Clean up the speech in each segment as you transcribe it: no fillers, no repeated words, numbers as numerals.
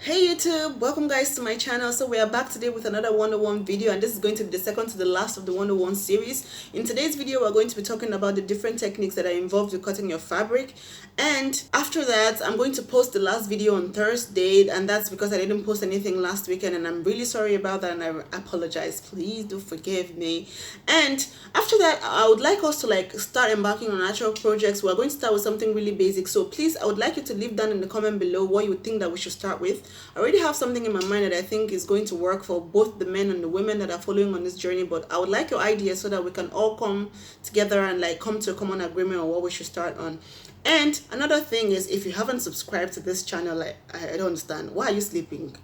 Hey YouTube, welcome guys to my channel. So we are back today with another 101 video, and this is going to be the second to the last of the 101 series. In today's video we're going to be talking about the different techniques that are involved with cutting your fabric, and after that I'm going to post the last video on Thursday, and that's because I didn't post anything last weekend, and I'm really sorry about that, and I apologize. Please do forgive me. And after that I would like us to start embarking on actual projects. We're going to start with something really basic, so please I would like you to leave down in the comment below what you would think that we should start with. I already have something in my mind that I think is going to work for both the men and the women that are following on this journey, but I would like your ideas so that we can all come together and come to a common agreement on what we should start on. And another thing is, if you haven't subscribed to this channel, I don't understand. Why are you sleeping?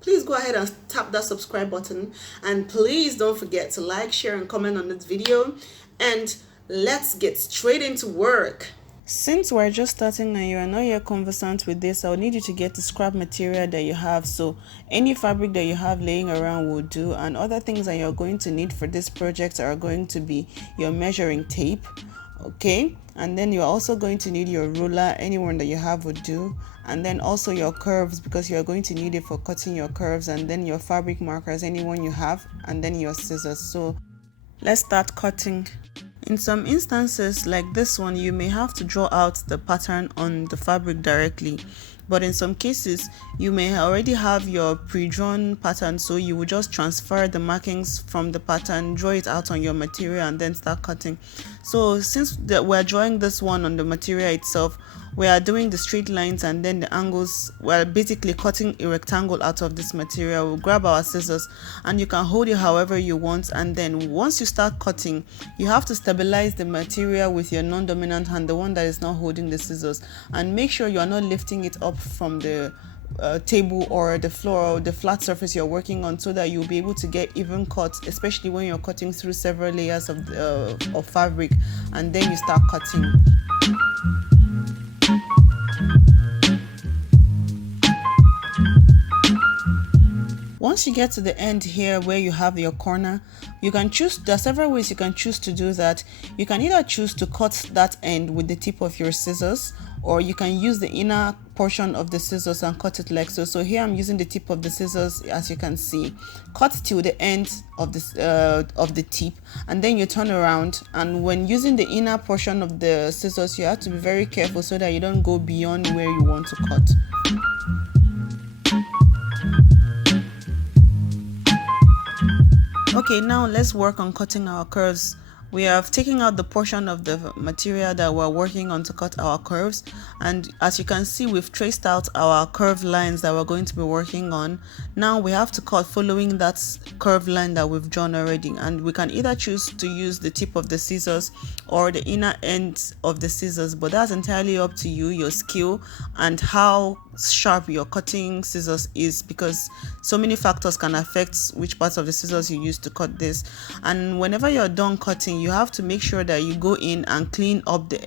Please go ahead and tap that subscribe button, and please don't forget to like, share, and comment on this video. And let's get straight into work. Since we're just starting and you are not yet conversant with this, I'll need you to get the scrap material that you have. So any fabric that you have laying around will do, and other things that you're going to need for this project are going to be your measuring tape, okay, and then you're also going to need your ruler, anyone that you have would do, and then also your curves because you're going to need it for cutting your curves, and then your fabric markers, anyone you have, and then your scissors. So let's start cutting. In some instances like this one, you may have to draw out the pattern on the fabric directly, but in some cases you may already have your pre-drawn pattern, so you will just transfer the markings from the pattern, draw it out on your material, and then start cutting. So since we're drawing this one on the material itself, we are doing the straight lines and then the angles. We're basically cutting a rectangle out of this material. We'll grab our scissors, and you can hold it however you want, and then once you start cutting, you have to stabilize the material with your non-dominant hand, the one that is not holding the scissors, and make sure you are not lifting it up from the table or the floor or the flat surface you're working on, so that you'll be able to get even cuts, especially when you're cutting through several layers of fabric, and then you start cutting. Once you get to the end here where you have your corner, you can choose, there are several ways you can choose to do that. You can either choose to cut that end with the tip of your scissors, or you can use the inner portion of the scissors and cut it like so. So here I'm using the tip of the scissors, as you can see. Cut till the end of the tip, and then you turn around, and when using the inner portion of the scissors, you have to be very careful so that you don't go beyond where you want to cut. Okay, now let's work on cutting our curves. We have taken out the portion of the material that we're working on to cut our curves, and as you can see, we've traced out our curved lines that we're going to be working on. Now we have to cut following that curved line that we've drawn already, and we can either choose to use the tip of the scissors or the inner end of the scissors, but that's entirely up to you, your skill, and how sharp your cutting scissors is, because so many factors can affect which parts of the scissors you use to cut this. And whenever you're done cutting, you have to make sure that you go in and clean up the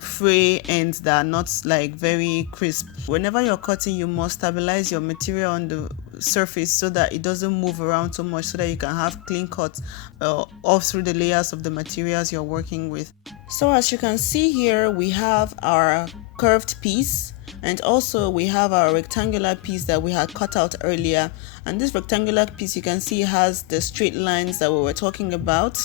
fray ends that are not very crisp. Whenever you're cutting, you must stabilize your material on the surface so that it doesn't move around so much, so that you can have clean cuts all through the layers of the materials you're working with. So as you can see here, we have our curved piece, and also we have our rectangular piece that we had cut out earlier, and this rectangular piece, you can see, has the straight lines that we were talking about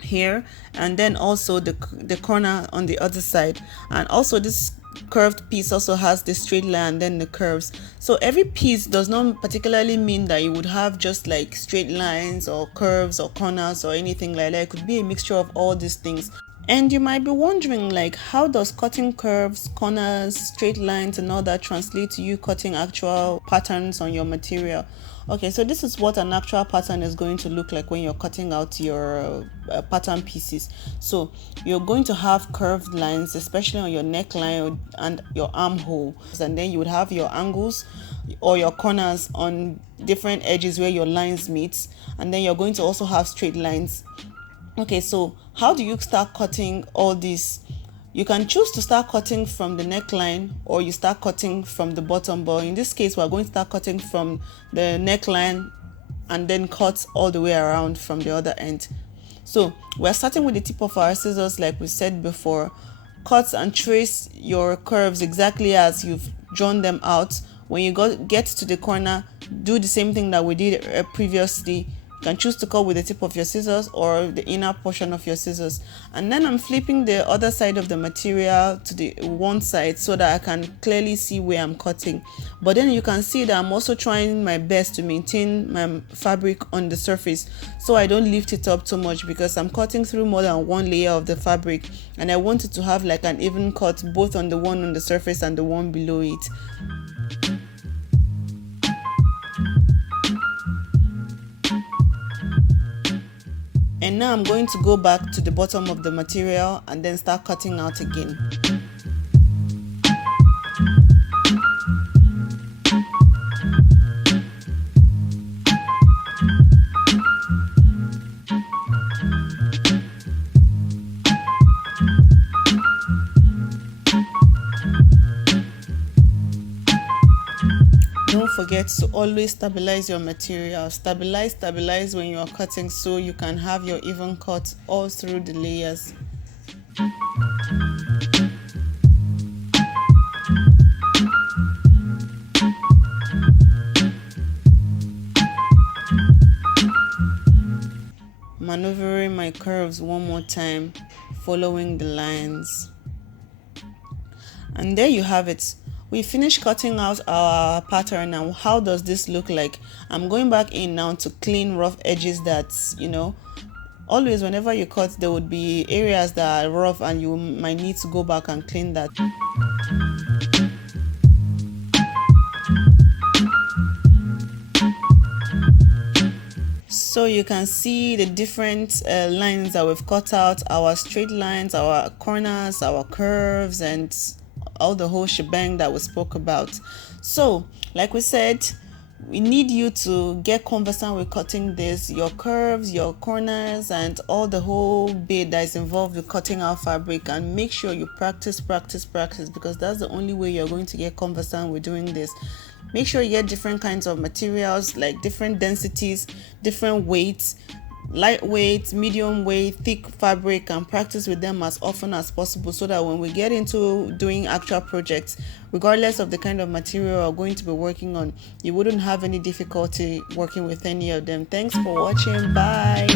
here, and then also the corner on the other side, and also this curved piece also has the straight line and then the curves. So every piece does not particularly mean that you would have just straight lines or curves or corners or anything like that. It could be a mixture of all these things. And you might be wondering, how does cutting curves, corners, straight lines and all that translate to you cutting actual patterns on your material? Okay, so this is what an actual pattern is going to look like when you're cutting out your pattern pieces. So you're going to have curved lines, especially on your neckline and your armhole, and then you would have your angles or your corners on different edges where your lines meet, and then you're going to also have straight lines. Okay, so how do you start cutting all this? You can choose to start cutting from the neckline, or you start cutting from the bottom, but in this case we're going to start cutting from the neckline and then cut all the way around from the other end. So we're starting with the tip of our scissors, like we said before. Cut and trace your curves exactly as you've drawn them out when you get to the corner, do the same thing that we did previously. You can choose to cut with the tip of your scissors or the inner portion of your scissors. And then I'm flipping the other side of the material to the one side so that I can clearly see where I'm cutting. But then you can see that I'm also trying my best to maintain my fabric on the surface, so I don't lift it up too much, because I'm cutting through more than one layer of the fabric and I want it to have like an even cut both on the one on the surface and the one below it. And now I'm going to go back to the bottom of the material and then start cutting out again. Don't forget to always stabilize your material. Stabilize when you are cutting, so you can have your even cut all through the layers. Maneuvering my curves one more time, following the lines. And there you have it. We finished cutting out our pattern. Now how does this look like? I'm going back in now to clean rough edges that, always whenever you cut, there would be areas that are rough and you might need to go back and clean that. So you can see the different lines that we've cut out, our straight lines, our corners, our curves, and all the whole shebang that we spoke about. So like we said, we need you to get conversant with cutting this, your curves, your corners, and all the whole bit that is involved with cutting our fabric. And make sure you practice, because that's the only way you're going to get conversant with doing this. Make sure you get different kinds of materials, like different densities, different weights, lightweight, medium weight, thick fabric, and practice with them as often as possible, so that when we get into doing actual projects, regardless of the kind of material we're going to be working on, you wouldn't have any difficulty working with any of them. Thanks for watching. Bye.